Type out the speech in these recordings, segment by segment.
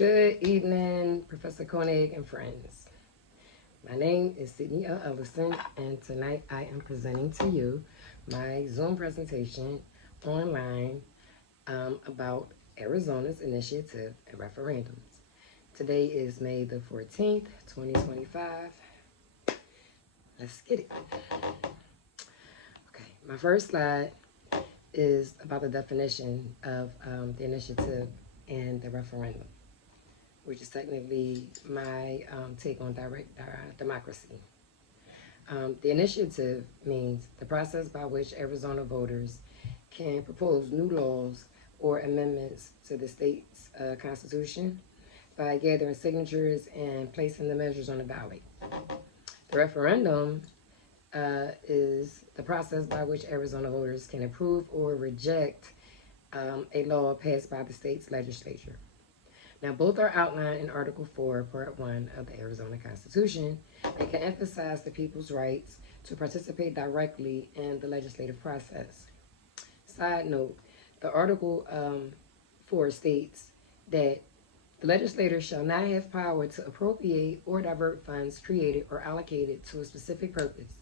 Good evening, Professor Koenig and friends. My name is Sydney L. Ellison, and tonight I am presenting to you my Zoom presentation online about Arizona's initiative and referendums. Today is May the 14th, 2025. Let's get it. Okay, my first slide is about the definition of the initiative and the referendum, which is technically my take on direct democracy. The initiative means the process by which Arizona voters can propose new laws or amendments to the state's constitution by gathering signatures and placing the measures on the ballot. The referendum is the process by which Arizona voters can approve or reject a law passed by the state's legislature. Now, both are outlined in Article 4, Part 1 of the Arizona Constitution and can emphasize the people's rights to participate directly in the legislative process. Side note, the Article 4 states that the legislator shall not have power to appropriate or divert funds created or allocated to a specific purpose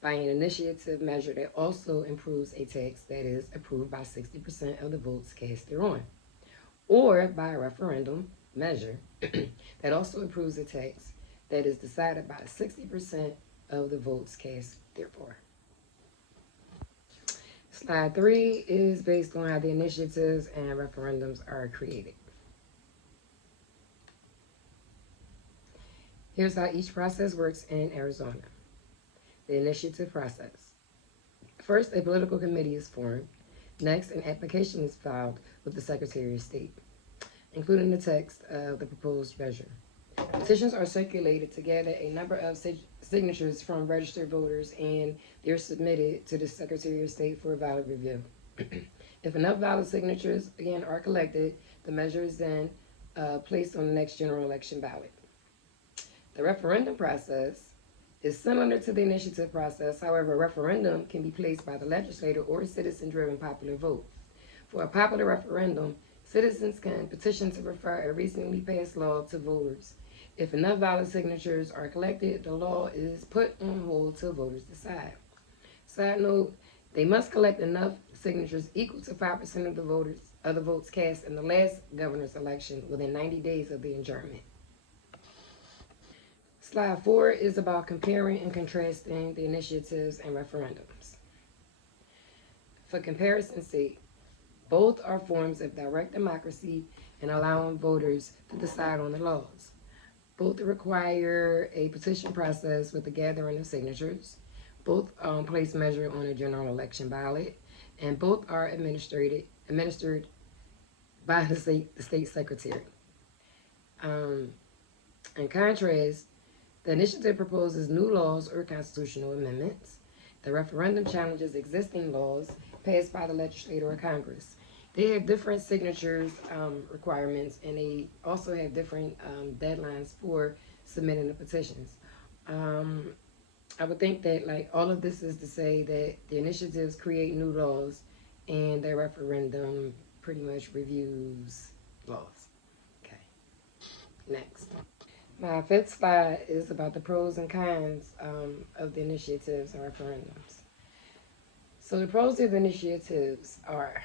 by an initiative measure that also improves a tax that is approved by 60% of the votes cast thereon, or by a referendum measure that also approves a tax that is decided by 60% of the votes cast therefore. Slide 3 is based on how the initiatives and referendums are created. Here's how each process works in Arizona. The initiative process. First, a political committee is formed. Next, an application is filed with the Secretary of State, including the text of the proposed measure. Petitions are circulated to gather a number of signatures from registered voters, and they're submitted to the Secretary of State for a valid review. If enough valid signatures, again, are collected, the measure is then placed on the next general election ballot. The referendum process is similar to the initiative process. However, a referendum can be placed by the legislator or a citizen-driven popular vote. For a popular referendum, citizens can petition to refer a recently passed law to voters. If enough valid signatures are collected, the law is put on hold till voters decide. Side note, they must collect enough signatures equal to 5% of the votes cast in the last governor's election within 90 days of the adjournment. Slide 4 is about comparing and contrasting the initiatives and referendums. For comparison's sake, both are forms of direct democracy and allowing voters to decide on the laws. Both require a petition process with the gathering of signatures. Both place measure on a general election ballot, and both are administered by the state secretary. In contrast, the initiative proposes new laws or constitutional amendments. The referendum challenges existing laws passed by the legislature or Congress. They have different signatures requirements, and they also have different deadlines for submitting the petitions. I would think that all of this is to say that the initiatives create new laws and the referendum pretty much reviews laws. Okay, next. My fifth slide is about the pros and cons of the initiatives and referendums. So the pros of the initiatives are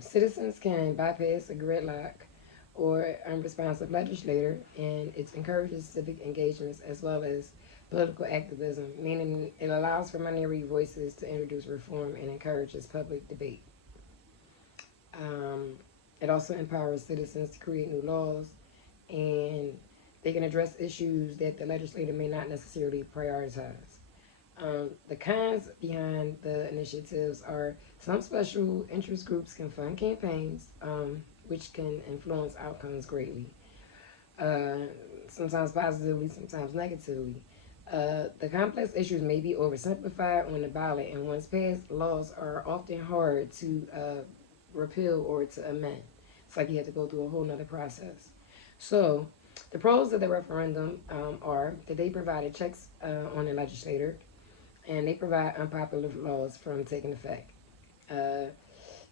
citizens can bypass a gridlock or unresponsive legislator, and it encourages civic engagements as well as political activism, meaning it allows for minority voices to introduce reform and encourages public debate. It also empowers citizens to create new laws, and they can address issues that the legislator may not necessarily prioritize. The cons behind the initiatives are some special interest groups can fund campaigns, which can influence outcomes greatly, sometimes positively, sometimes negatively. The complex issues may be oversimplified on the ballot, and once passed, laws are often hard to repeal or to amend. It's like you have to go through a whole nother process. So the pros of the referendum are that they provided checks on the legislator, and they prevent unpopular laws from taking effect.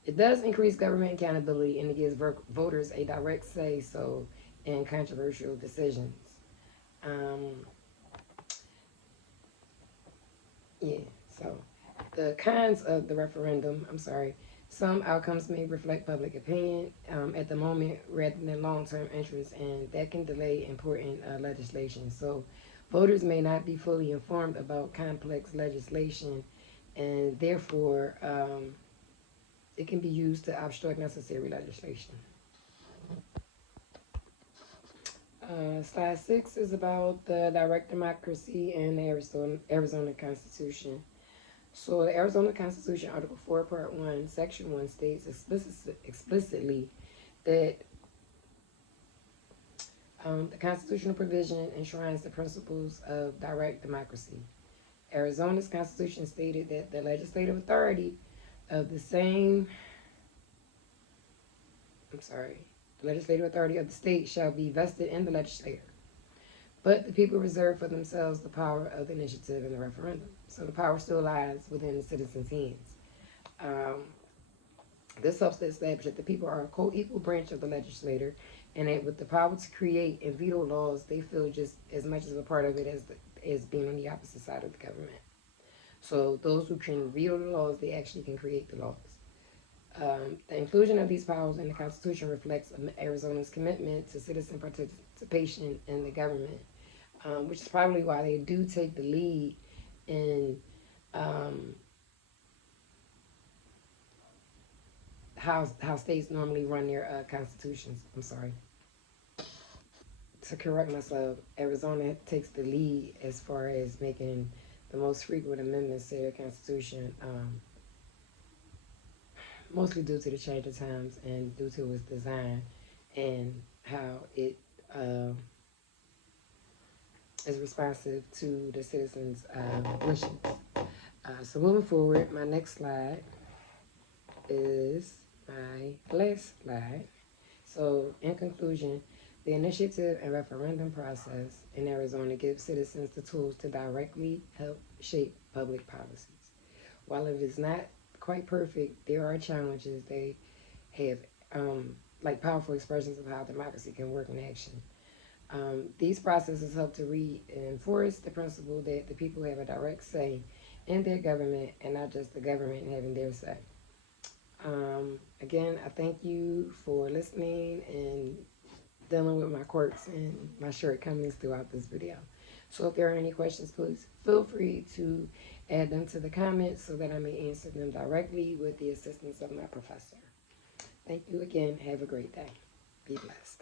It does increase government accountability, and it gives voters a direct say, so and controversial decisions. Um, yeah, so the cons of the referendum, some outcomes may reflect public opinion at the moment rather than long-term interest, and that can delay important legislation. So voters may not be fully informed about complex legislation, and therefore it can be used to obstruct necessary legislation. Slide 6 is about the direct democracy and the Arizona Constitution. So the Arizona Constitution, Article 4, Part 1, Section 1 states explicitly that the constitutional provision enshrines the principles of direct democracy. Arizona's Constitution stated that the legislative authority of the same, the legislative authority of the state shall be vested in the legislator. But the people reserve for themselves the power of the initiative and the referendum. So the power still lies within the citizens' hands. This helps to establish that the people are a co-equal branch of the legislature, and that with the power to create and veto laws, they feel just as much of a part of it as being on the opposite side of the government. So those who can veto the laws, they actually can create the laws. The inclusion of these powers in the Constitution reflects Arizona's commitment to citizen participation in the government, which is probably why they do take the lead in how states normally run their constitutions. To correct myself, Arizona takes the lead as far as making the most frequent amendments to their constitution, mostly due to the change of times and due to its design and how it is responsive to the citizens' wishes. So moving forward, my next slide is my last slide. So in conclusion, the initiative and referendum process in Arizona gives citizens the tools to directly help shape public policies. While it is not quite perfect, there are challenges. They have like powerful expressions of how democracy can work in action. These processes help to reinforce the principle that the people have a direct say in their government and not just the government having their say. Again, I thank you for listening and dealing with my quirks and my shortcomings throughout this video. So if there are any questions, please feel free to add them to the comments so that I may answer them directly with the assistance of my professor. Thank you again. Have a great day. Be blessed.